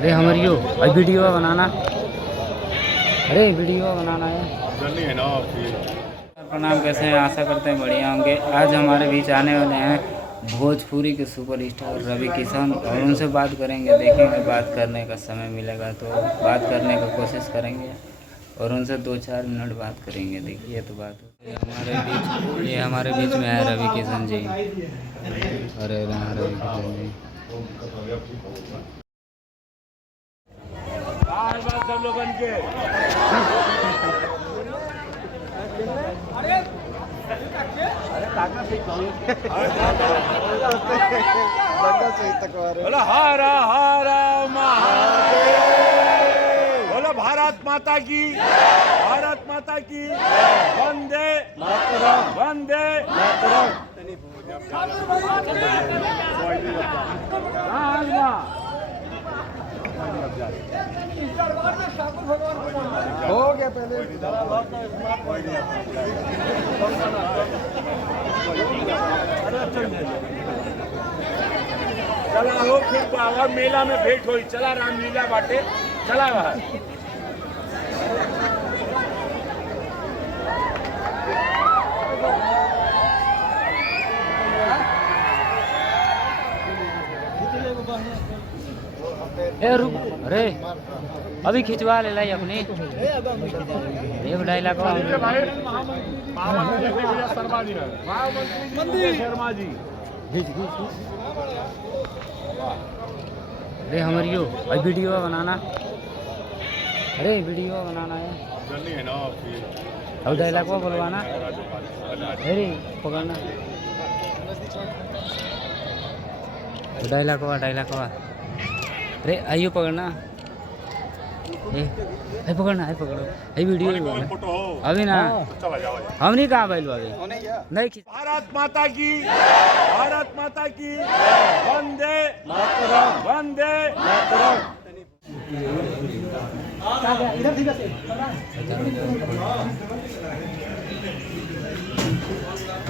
अरे हमारी यो भाई वीडियो बनाना, अरे वीडियो बनाना है ना। प्रणाम, कैसे हैं? आशा करते हैं बढ़िया होंगे। आज हमारे बीच आने वाले हैं भोजपुरी के सुपरस्टार रवि किशन, और उनसे बात करेंगे। देखेंगे, बात करने का समय मिलेगा तो बात करने का कोशिश करेंगे और उनसे 2-4 मिनट बात करेंगे। देखिए तो बात ये हमारे बीच में है रवि किशन जी। अरे रवि किशन जी सब लोगन के बोलो हरा हरा महादेव, बोलो भारत माता की, भारत माता की, वंदे वंदे। हो गया पहले चला हो, फिर बाबा मेला में भेंट हुई। चला रामलीला बाटे, चला बाहर। रुक, अरे अभी खिंचवा ले लाई अपनी एक डायलॉग शर्मा जी। अरे हमारी यो भाई वीडियो बनाना, अरे वीडियो बनाना है अब डायलॉग बोलवाना, अरे पकड़ना डायलॉग अरे आइयो पकड़ना, ए पकड़ना, है पकड़ो, ये वीडियो अभी ना हम नहीं कहा भाई अभी नहीं। भारत माता की, भारत माता की, वंदे वंदे।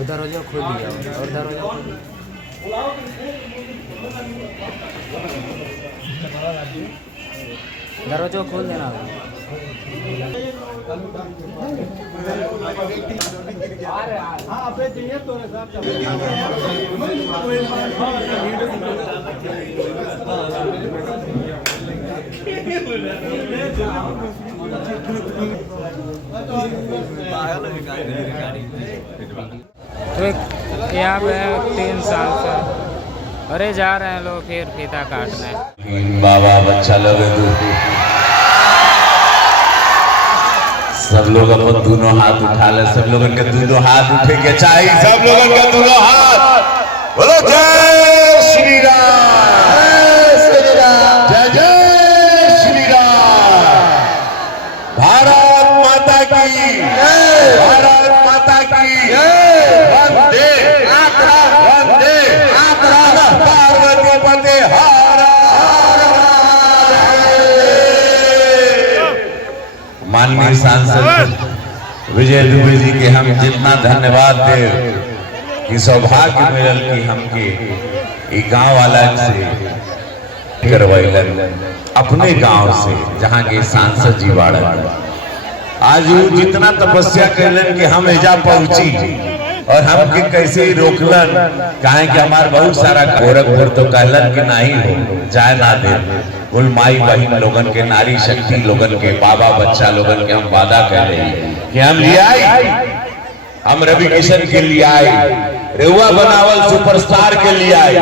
दरवाजा खोल दिया और दरवाजा दरवाजा खोल देना। तो यहाँ पे 3 साल से अरे जा रहे हैं लोग फिर फीता काटने। बाबा बच्चा लोग सब लोग अपन दोनों हाथ उठा ले, सब लोगन के दोनों हाथ उठे के चाहिए, सब लोगन के दोनों हाथ बोलो जय श्री राम, जय जय श्री राम। भारत माता की, भारत माता की, वंदे वंदे पार्वती पते हर। माननीय सांसद विजय दुबे जी के हम जितना धन्यवाद दे कि सौभाग्य मिलल कि हमके गांव वाला से करवैलन अपने गांव से, जहां के सांसद जी बाड़न। आज वो जितना तपस्या कैलन कि हम एजा पहुंची और हमके कैसे ही रोकलन, काहे कि हमार बहुत सारा गोरखपुर तो कहलन कि नहीं हो जाए ना दे। कुल माई बहन लोगन के, नारी शक्ति लोगन के, बाबा बच्चा लोगन के हम वादा कर रहे हैं कि हम ले आई, हम रवि किशन के लिए आए, रेवा बनावल सुपरस्टार के लिए आए।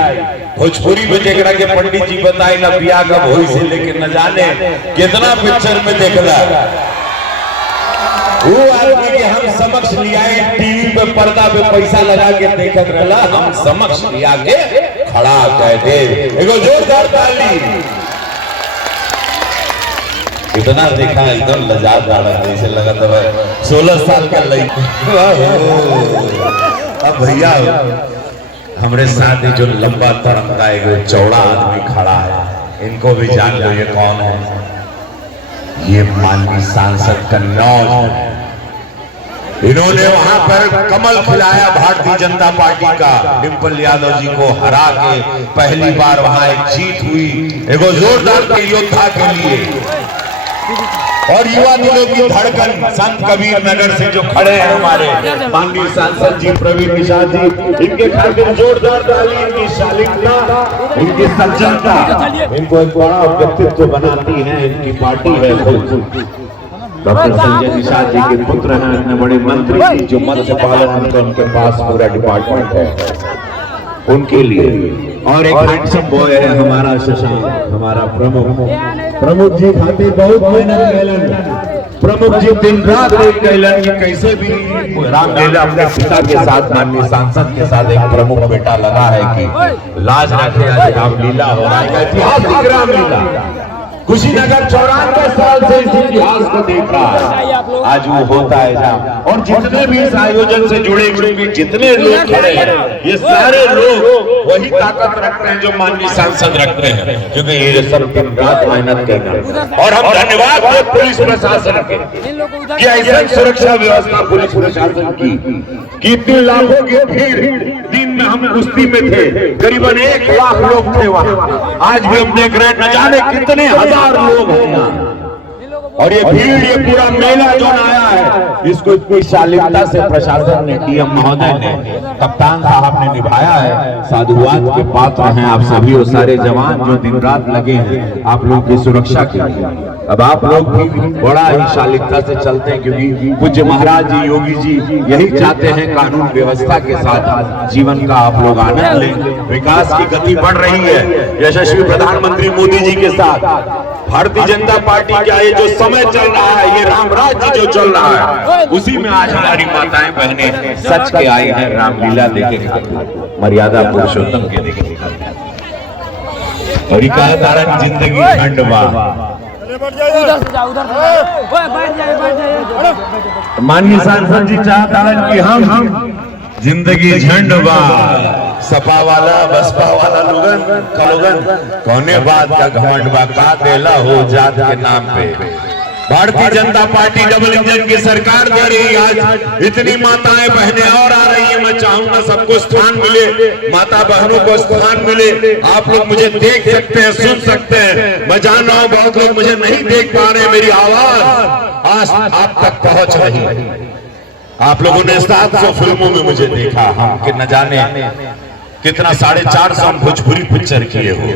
भोजपुरी में जेकरा के पंडित जी बताए ना बिया कब होई से लेकिन न जाने कितना पिक्चर में देखला, वो आदमी के हम समक्ष ले आए। टीवी पे पर्दा पे पैसा लगा के देखत रहला, हम समक्ष ले आके खड़ा कर दे। एगो जोरदार ताली। इतना देखा एकदम लजात बाड़ा, जैसे लगा था 16 साल का लड़का। अब भैया हमरे साथ जो लंबा तड़मता एगो चौड़ा आदमी खड़ा है, इनको भी जान लो ये कौन है। ये माननीय सांसद कन्नौज इन्होंने वहां पर कमल खिलाया भारतीय जनता पार्टी का, डिम्पल यादव जी को हरा के पहली बार वहां एक जीत हुई, एक जोरदार के योद्धा के लिए। और युवा दिलों की धड़कन संत कबीर नगर से जो खड़े हैं हमारे माननीय सांसद जी प्रवीण निषाद जी, इनके खातिर जोरदार ताली, इनकी शालीनता, इनकी सज्जनता इनको एक बड़ा व्यक्तित्व बनाती है। इनकी पार्टी है डॉक्टर संजय निषाद जी के पुत्र हैं, इतने बड़े मंत्री जी जो मत्स्य पालन का उनके पास पूरा डिपार्टमेंट है उनके लिए। और एक हैंडसम बॉय है हमारा शशांक, हमारा प्रमुख जी खातिर बहुत मेहनत कैलन, प्रमुख जी दिन रात एक कैलन कि कैसे भी रामलीला अपने पिता के साथ माननीय सांसद के साथ एक प्रमुख बेटा लगा है कि लाज रखे आज रामलीला हो रहा है, ऐतिहासिक रामलीला। कुशीनगर 94 साल से इस इतिहास को देख रहा है, आज वो होता है जहाँ। और जितने भी इस आयोजन से जुड़े हुए जितने लोग खड़े हैं, ये सारे लोग वही ताकत रखते हैं जो माननीय सांसद रखते हैं, क्योंकि ये सब दिन रात मेहनत करना। और हम धन्यवाद दें पुलिस प्रशासन के कि ऐसा सुरक्षा व्यवस्था पुलिस प्रशासन की कि इतने लाखों की भीड़, दिन में हम कुश्ती में थे, करीबन 1 लाख लोग थे वहाँ। आज भी हम देख रहे हैं न जाने कितने हजार लोग हैं यहाँ। और ये भीड़, ये पूरा मेला जो आया है, इसको इतनी शालीनता से प्रशासन ने, डीएम महोदय ने, कप्तान साहब ने निभाया है। साधुवाद के पात्र हैं आप सभी, और सारे जवान जो दिन रात लगे हैं आप लोगों की सुरक्षा के लिए। अब आप लोग भी बड़ा ही शालीनता से चलते हैं, क्योंकि पूज्य महाराज जी, योगी जी यही चाहते हैं, कानून व्यवस्था के साथ जीवन का आप लोग आनंद लें। विकास की गति बढ़ रही है यशस्वी प्रधानमंत्री मोदी जी के साथ। भारतीय जनता पार्टी का ये जो समय चल रहा है, ये राम राज्य जो चल रहा है, उसी में आज हमारी माताएं बहनें सच के आई हैं रामलीला देखे खातिर, मर्यादा पुरुषोत्तम के देखे खातिर। और कहा तारन जिंदगी खंडवा, माननीय सांसद जी चाहता है कि हम जिंदगी झंडवा, सपा वाला बसपा वाला लोगन कौने बात का घमंड बा, का देला हो जात के नाम पे। Bharatiya Janata party double engine की सरकार दे रही, आज इतनी माताएं बहनें और आ रही है। मैं चाहूंगा सबको स्थान मिले, माता बहनों को स्थान मिले। आप लोग मुझे देख सकते हैं, सुन सकते हैं। मैं जान रहा हूं बहुत लोग मुझे नहीं देख पा रहे, मेरी आवाज आज आप तक पहुंच रही है। आप लोगों ने 700 फिल्मों में मुझे देखा, हम कि न जाने कितना 450 भोजपुरी पिक्चर किए हो,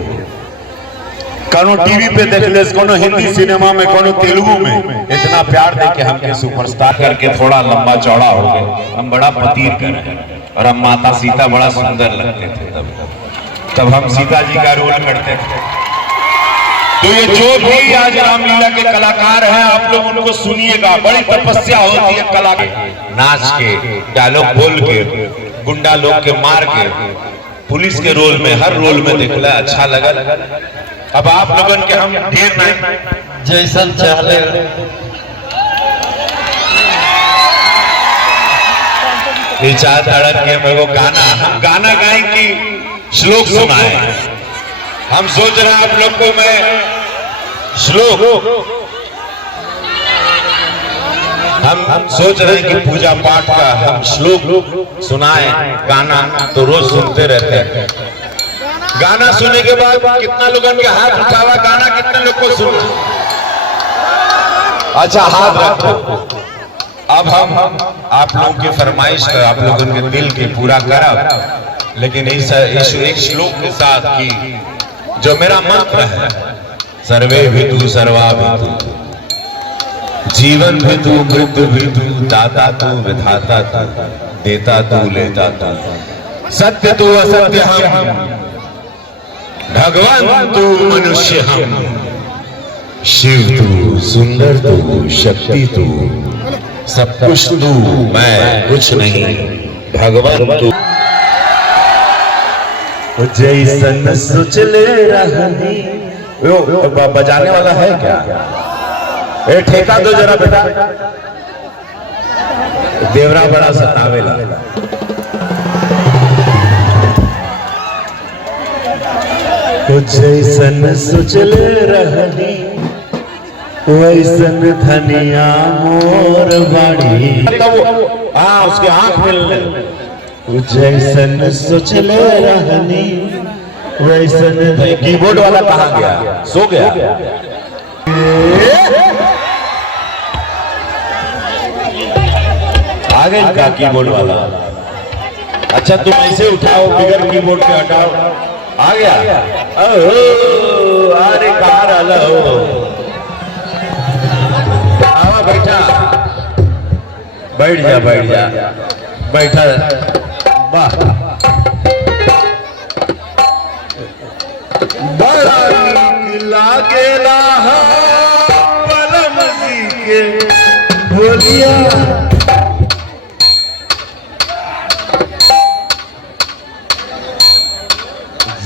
कोनो टीवी पे देख ले, कोनो हिंदी सिनेमा में, कोनो तेलुगु में। इतना प्यार दे के हमके सुपरस्टार करके थोड़ा लंबा चौड़ा हो गए, हम बड़ा फतीर कर रहे हैं। और हम माता सीता बड़ा सुंदर लगते थे तब हम सीता जी का रोल करते थे। तो ये जो भी आज रामलीला के कलाकार हैं, आप लोग उनको सुनिएगा। बड़ी तपस्या होती है कला के, नाच के, डायलॉग बोल के, गुंडा लोग के मार के, पुलिस के रोल में, हर रोल में देखला अच्छा लगा। अब आप लोगन के हम ढेर नहीं जैसन चाहले के मेरे को गाना गाए की श्लोक सुनाए। हम सोच रहे हैं आप लोग को मैं श्लोक, हम सोच रहे हैं कि पूजा पाठ का हम श्लोक सुनाए, गाना तो रोज सुनते रहते हैं। गाना सुनने के बाद कितना लोगों के हाथ उठावा, गाना कितने लोग को सुना? अच्छा हाथ रखो। अब हम आप लोगों की फरमाइश कर आप लोगों के दिल के पूरा करब, लेकिन इस एक श्लोक के साथ की जो मेरा मंत्र है, सर्वे विदु सर्वा विदु, जीवन भी तू, मृत्यु भी तू, दाता तू, विधाता तू, देता तू, लेता तू, सत्य तू, असत्य हम, भगवान तू, मनुष्य हम, शिव तू, सुंदर तू, शक्ति तू, सब कुछ तू, मैं कुछ नहीं, भगवान तू। जैसन सोचले रहनी। बजाने वाला है क्या? ए ठेका दो जरा बेटा, देवरा बड़ा सतावेला। तो जैसन सोचले रहनी वैसन धनिया मोर बाड़ी हाँ उसके आंख मिलने जैसन सोचले रहनी वैसन कीबोर्ड वाला कहाँ गया सो गया आ गए का कीबोर्ड वाला अच्छा तुम ऐसे उठाओ बिगर कीबोर्ड के हटाओ आ गया अरे कहाँ रहा हो बैठा बैठ जा बैठा वाह बड़ा नीक लागेला परम जी के बोलिया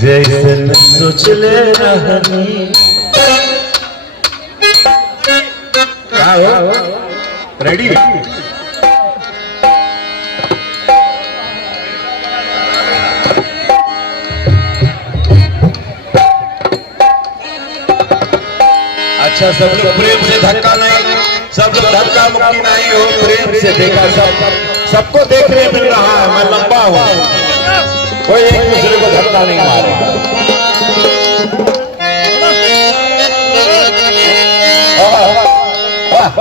जैसन सोचले रहनी क्या हो रेडी अच्छा सब लोग प्रेम से धक्का नहीं सब लोग धक्का मुक्की नहीं हो प्रेम से देखा सबको देखने मिल रहा है मैं लंबा हूं कोई एक दूसरे को धक्का नहीं मारेगा वाह